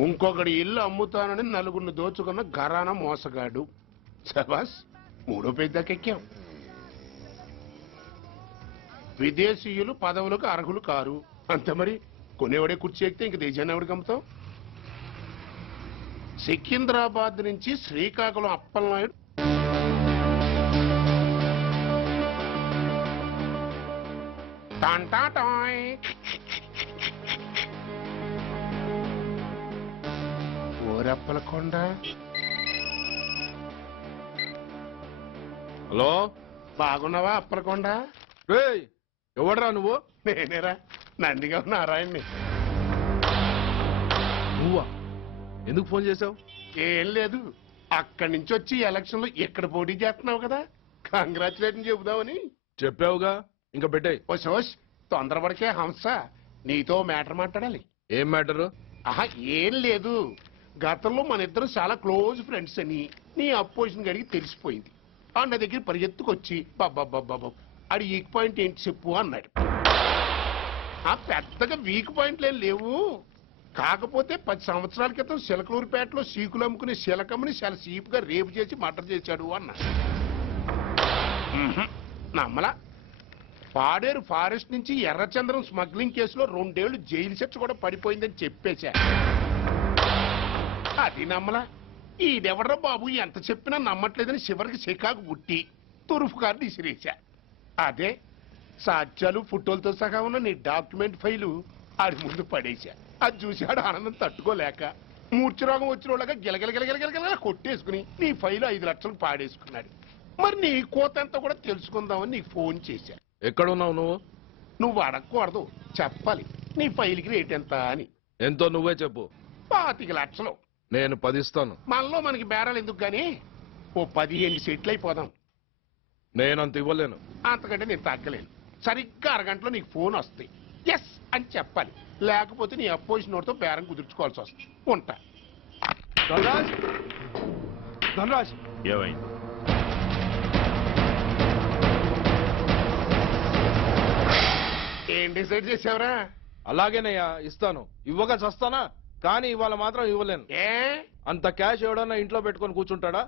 ఇంకొకటి ఇల్లు అమ్ముతానని నలుగురిని దోచుకున్న ఘరాన మోసగాడు. శబాస్, 3వ పేజీ దాకా ఎక్కాం. విదేశీయులు పదవులకు అర్హులు కారు. అంతే మరి, కొనేవాడే కుర్చీ ఎక్కితే ఇంక దేశాన్ని ఎవడికి అమ్ముతాం? సికింద్రాబాద్ నుంచి శ్రీకాకుళం అప్పలనాయుడు ఓరప్పలకొండ. హలో, బాగున్నావా అప్పలకొండ? ఎవడరా నువ్వు? నేనేరా, నందిగా నారాయణ్ని. నువ్వా? ఎందుకు ఫోన్ చేసావు? ఏం లేదు, అక్కడి నుంచి వచ్చి ఎలక్షన్ లో ఇక్కడ పోటీ చేస్తున్నావు కదా, కంగ్రాచులేషన్ చెబుదామని. చెప్పావుగా, ఇంకా పెట్టాయి. ఓ సోష్, తొందరపడికే హంస, నీతో మ్యాటర్ మాట్లాడాలి. ఏం మ్యాటరు? ఆహా, ఏం లేదు. గతంలో మన ఇద్దరు చాలా క్లోజ్ ఫ్రెండ్స్ అని నీ అపోజిషన్ గడికి తెలిసిపోయింది. ఆ నా దగ్గర పరిగెత్తుకొచ్చి బాబా అది వీక్ పాయింట్ ఏంటి చెప్పు అన్నాడు. ఆ పెద్దగా వీక్ పాయింట్లు ఏం లేవు, కాకపోతే 10 సంవత్సరాల క్రితం చిలకలూరుపేటలో సీకులు అమ్ముకునే శిలకమ్మని చాలా సీపుగా రేపు చేసి మర్డర్ చేశాడు అన్నాడు. నమ్మలా. పాడేరు ఫారెస్ట్ నుంచి ఎర్రచంద్రం స్మగ్లింగ్ కేసులో 2 ఏళ్లు జైలు శిక్ష కూడా పడిపోయిందని చెప్పేశా. అది నమ్మలా. ఈడెవడ్రా బాబు ఎంత చెప్పినా నమ్మట్లేదని చివరికి చికాకు పుట్టి తురుపు కార్డు ఇసిరేశా. అదే సాక్ష్యాలు ఫోటోలతో సహా ఉన్న నీ డాక్యుమెంట్ ఫైలు ఆడి ముందు పడేశా. అది చూశాడు ఆనందం తట్టుకోలేక మూర్ఛరోగం వచ్చిన వాళ్ళగా గిలగిలగిలగిలగిలగిల కొట్టేసుకుని నీ ఫైలు 5 లక్షలకు పాడేసుకున్నాడు. మరి నీ కోతంతా కూడా తెలుసుకుందామని నీకు ఫోన్ చేశా. ఎక్కడున్నావు నువ్వు? నువ్వు అడగకూడదు, చెప్పాలి. నీ ఫైల్కి రేట్ ఎంత అని. ఎంతో నువ్వే చెప్పు. 25 లక్షలు. నేను 10 ఇస్తాను. మనలో మనకి బేరాలు ఎందుకు గానీ ఓ 15 సెట్లు అయిపోదాం. నేనంత ఇవ్వలేను. అంతకంటే నేను తగ్గలేను. సరిగ్గా అరగంటలో నీకు ఫోన్ వస్తాయి. ఎస్ అని చెప్పాలి, లేకపోతే నీ అపోజిషన్ వాడితో బేరం కుదుర్చుకోవాల్సి వస్తుంది. ఉంటా. ధనరాజ్, ధనరాజ్, ఏమైంది? ఏం డిసైడ్ చేసావురా? అలాగేనయ్యా, ఇస్తాను. ఇవ్వగా చస్తానా, కానీ ఇవాళ మాత్రం ఇవ్వలేను. ఏ అంత క్యాష్ ఎవడన్నా ఇంట్లో పెట్టుకొని కూర్చుంటాడా?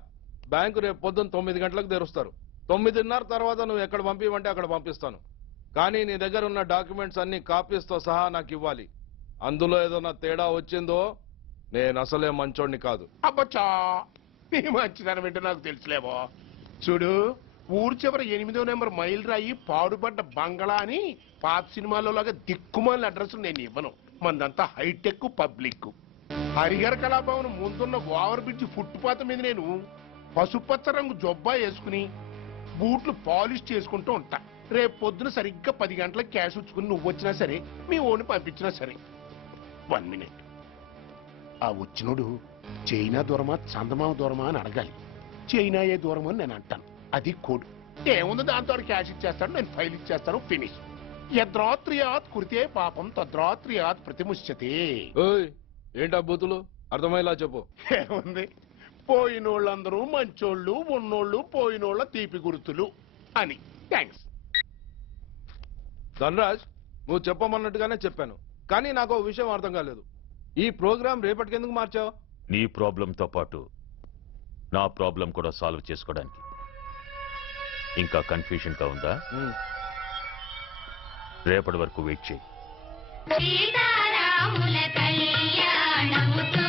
బ్యాంకు రేపు పొద్దున్న 9 గంటలకు తెరుస్తారు. 9:30 తర్వాత నువ్వు ఎక్కడ పంపివంటే అక్కడ పంపిస్తాను. కానీ నీ దగ్గర ఉన్న డాక్యుమెంట్స్ అన్ని కాపీస్తో సహా నాకు ఇవ్వాలి. అందులో ఏదైనా తేడా వచ్చిందో నేను అసలే మంచోడిని కాదు. అబ్బచ్చా, నీ మంచిదనం ఏంటో నాకు తెలుసులేవో. చూడు, ఊరు చివరి 8వ నెంబర్ మైల్ రాయి పాడుపడ్డ బంగళా అని పాత సినిమాలో లాగా దిక్కుమాలిన అడ్రస్ నేను ఇవ్వను. మందంతా హైటెక్ పబ్లిక్. హరిహర కళాభవన్ ముందున్న ఓవర్ బ్రిడ్జ్ ఫుట్పాత్ మీద నేను పసుపచ్చ రంగు జొబ్బా వేసుకుని బూట్లు పాలిష్ చేసుకుంటూ ఉంటా. రేపు పొద్దున సరిగ్గా 10 గంటలకు క్యాష్ ఉంచుకుని నువ్వు వచ్చినా సరే, మీ ఓన్ని పంపించినా సరే. 1 మినిట్. ఆ వచ్చినోడు చైనా దూరమా చందమామ దూరమా అని అడగాలి. చైనా ఏ దూరం అని నేను అంటాను. అది కోడ్. ఏముంది, దాంతో క్యాష్ ఇచ్చేస్తాను, నేను ఫైల్ ఇచ్చేస్తాను, ఫినిష్. యద్రాత్రియాత్ కురితే పాపం తద్రాత్రియాత్ ప్రతిముష్యతే. ఏంటా బూతులు? అర్థమయ్యేలా చెప్పు. ఏముంది, పోయినోళ్ళందరూ మంచోళ్ళు, ఉన్నోళ్ళు పోయినోళ్ళ తీపి గుర్తులు అని. థ్యాంక్స్. ధనరాజ్, నువ్వు చెప్పమన్నట్టుగానే చెప్పాను, కానీ నాకు విషయం అర్థం కాలేదు. ఈ ప్రోగ్రాం రేపటికి ఎందుకు మార్చావు? నీ ప్రాబ్లంతో పాటు నా ప్రాబ్లం కూడా సాల్వ్ చేసుకోవడానికి. ఇంకా కన్ఫ్యూజన్ గా ఉందా? రేపటి వరకు వెయిట్ చేయి. సీతారాముల కళ్యాణముతో